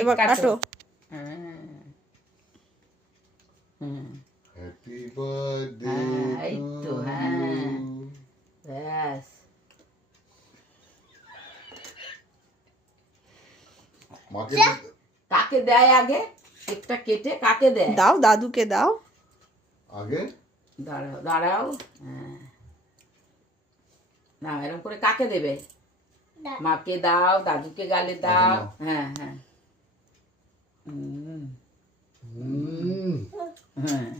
এবার কাটো। Happy birthday এই টু তো, হ্যাঁ। ইউ। ব্যাস। মাকে কাকে দেয় আগে? কেকটা কেটে কাকে দেয়? দাও, দাদুকে দাও। আগে দাঁড়াও দাঁড়াও। হ্যাঁ, না এরকম করে কাকে দেবে? মাকে দাও, দাদুকে গালে দাও। হ্যাঁ হ্যাঁ। হ্যাঁ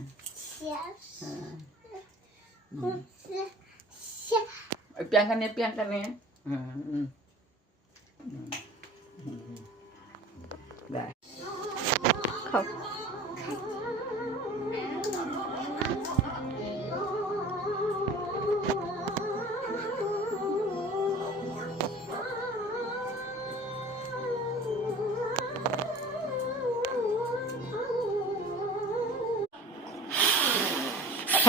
প্রিয়াঙ্কা নে, প্রিয়াঙ্কা নে। ব্যাস। খাও।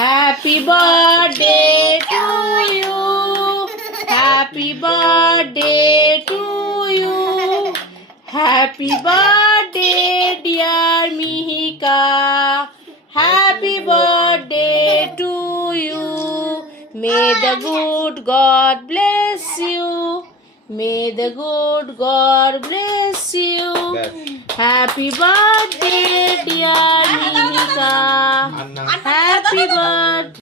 Happy birthday to you. Happy birthday to you. Happy birthday, dear Mihika. Happy birthday to you. May the good God bless you. May the good God bless you. Happy birthday, dear Mihika. Happy birthday.